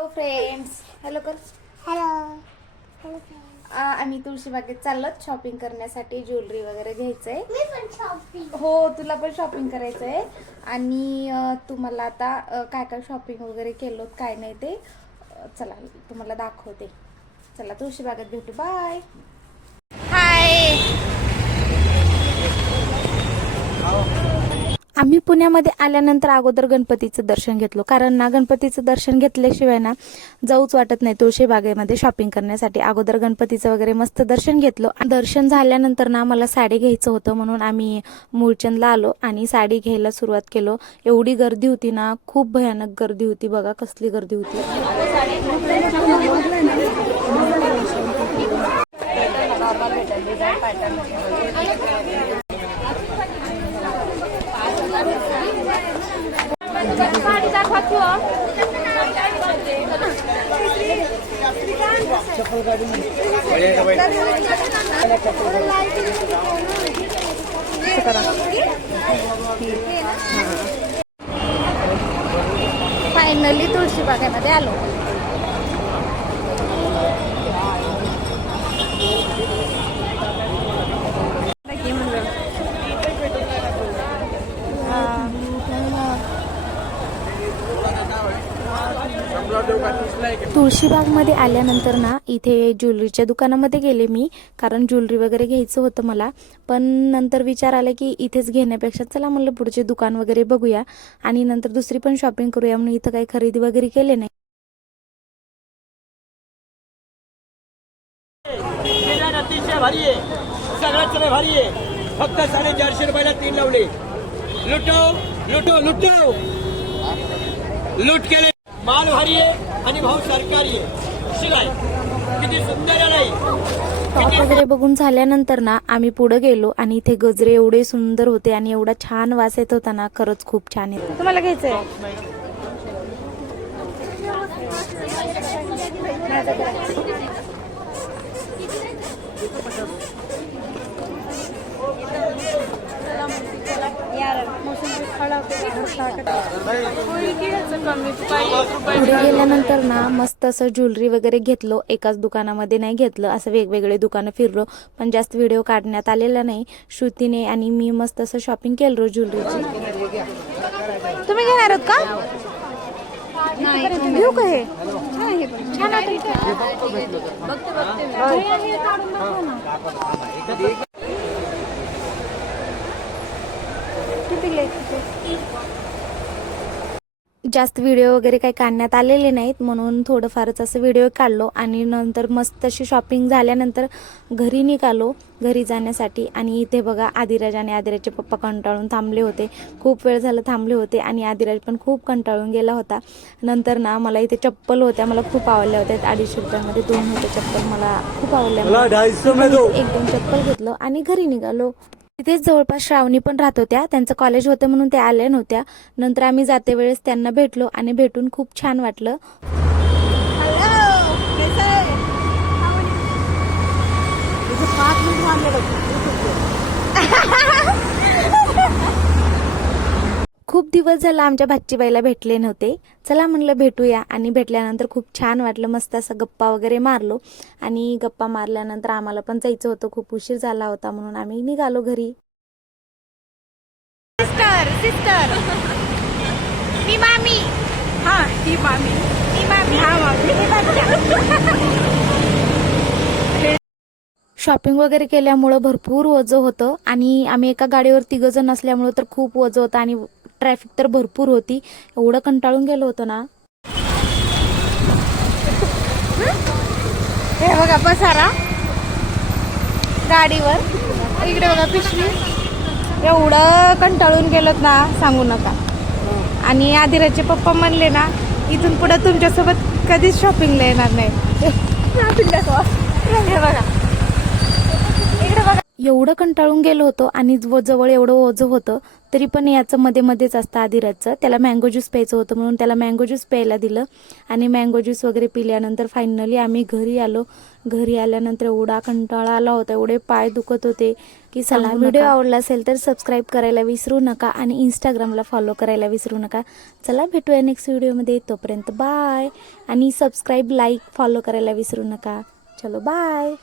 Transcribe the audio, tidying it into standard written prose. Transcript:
Hello friends, hello कर. Hello. आम्ही तुळशीबागेत चाललो शॉपिंग करण्यासाठी. ज्वेलरी वगैरे घ्यायचंय. मी पण शॉपिंग. हो, तुला पण शॉपिंग करायचंय. आणि तुम्हाला आता काय काय शॉपिंग वगैरे केलं काय नाही ते चला तुम्हाला दाखवते. चला तुळशीबागेत भेटू. बाय. हाय. आम्ही पुण्यामध्ये आल्यानंतर अगोदर गणपतीचं दर्शन घेतलो, कारण ना गणपतीचं दर्शन घेतल्याशिवाय ना जाऊच वाटत नाही तुळशीबागेमध्ये शॉपिंग करण्यासाठी. अगोदर गणपतीचं वगैरे मस्त दर्शन घेतलं. दर्शन झाल्यानंतर ना मला साडी घ्यायचं होतं, म्हणून आम्ही मूळचंदला आलो आणि साडी घ्यायला सुरुवात केलो. एवढी गर्दी होती ना, खूप भयानक गर्दी होती. बघा कसली गर्दी होती. फायनली तुळशीबागेमध्ये आलो. तुळशीबागमध्ये आल्यानंतर ना इथे ज्वेलरीच्या दुकानामध्ये गेले मी, कारण ज्वेलरी वगैरे घ्यायचं होतं मला. पण नंतर विचार आला की इथेच घेण्यापेक्षा चला म्हणलं पुढचे दुकान वगैरे बघूया आणि नंतर दुसरी पण शॉपिंग करूया, म्हणून इथं काही खरेदी वगैरे केले नाही. अतिशय भारी आहे, सगळ्यात भारी आहे. फक्त 450 रुपयाला 3 लावले. लुटो लुटो लुटो लूट केले. माल भारी आहे आणि भाव सरकारी आहे. शिलाई किती सुंदर आहे. टॉप वगैरे बघून झाल्यानंतर ना आम्ही पुढे गेलो आणि इथे गजरे एवढे सुंदर होते आणि एवढा छान वास येत होता ना, खरंच खूप छान येतो. तुम्हाला घ्यायचंय? पुढे गेल्यानंतर ना मस्त असं ज्वेलरी वगैरे घेतलो. एकाच दुकानामध्ये नाही घेतलं, असं वेगवेगळे दुकानं फिरलो, पण जास्त व्हिडिओ काढण्यात आलेला नाही. श्रुतीने आणि मी मस्त असं शॉपिंग केलं ज्वेलरीची. तुम्ही घेणार आहात का? घेऊ का हे? छान जास्त व्हिडिओ वगैरे काही काढण्यात आलेले नाहीत, म्हणून थोडंफारच असं व्हिडिओ काढलो आणि नंतर मस्त अशी शॉपिंग झाल्यानंतर घरी निघालो घरी जाण्यासाठी. आणि इथे बघा आदिराज आणि आदिराजचे पप्पा कंटाळून थांबले होते. खूप वेळ झालं थांबले होते आणि आदिराज पण खूप कंटाळून गेला होता. नंतर ना मला इथे चप्पल होत्या, मला खूप आवडल्या होत्या. 250 रुपयामध्ये 2 होते चप्पल, मला खूप आवडल्या. 1-2 चप्पल घेतलं आणि घरी निघालो. तिथेच जवळपास श्रावणी पण राहत होत्या, त्यांचं कॉलेज होतं म्हणून ते आल्या नव्हत्या. नंतर आम्ही जाते वेळेस त्यांना भेटलो आणि भेटून खूप छान वाटलं. खूप दिवस झाला आमच्या भाचीबाईला भेटले नव्हते. चला म्हणलं भेटूया आणि भेटल्यानंतर खूप छान वाटलं. मस्त असं गप्पा वगैरे मारलो आणि गप्पा मारल्यानंतर आम्हाला पण जायचं होतं, खूप उशीर झाला होता, म्हणून आम्ही निघालो घरी. सिस्टर मी मामी. हा ती मामी. हा मामी. शॉपिंग वगैरे केल्यामुळं भरपूर वजन होतं आणि आम्ही एका गाडीवर 3 जण असल्यामुळं तर खूप वजन होतं आणि ट्रॅफिक तर भरपूर होती. एवढं कंटाळून गेलो होतो ना. हे बघा पसारा गाडीवर, इकडे बघा पिशवी. एवढं कंटाळून गेलोत ना सांगू नका. आणि आदिराजचे पप्पा म्हणले ना इथून पुढे तुमच्यासोबत कधीच शॉपिंगला येणार नाही. हे बघा एवढं कंटाळून गेलो होतो आणि जवळ एवढं ओझं होतं तरी पण याचं मध्ये मध्येच असतं आदिराजचं. त्याला मँगो ज्यूस प्यायचं होतं म्हणून त्याला मँगो ज्यूस प्यायला दिलं आणि मँगो ज्यूस वगैरे पिल्यानंतर फायनली आम्ही घरी आलो. घरी आल्यानंतर एवढा कंटाळा आला होता, एवढे पाय दुखत होते की चला. व्हिडिओ आवडला असेल तर सबस्क्राईब करायला विसरू नका आणि इंस्टाग्रामला फॉलो करायला विसरू नका. चला भेटूया नेक्स्ट व्हिडिओमध्ये, तोपर्यंत बाय. आणि सबस्क्राईब, लाईक, फॉलो करायला विसरू नका. चलो बाय.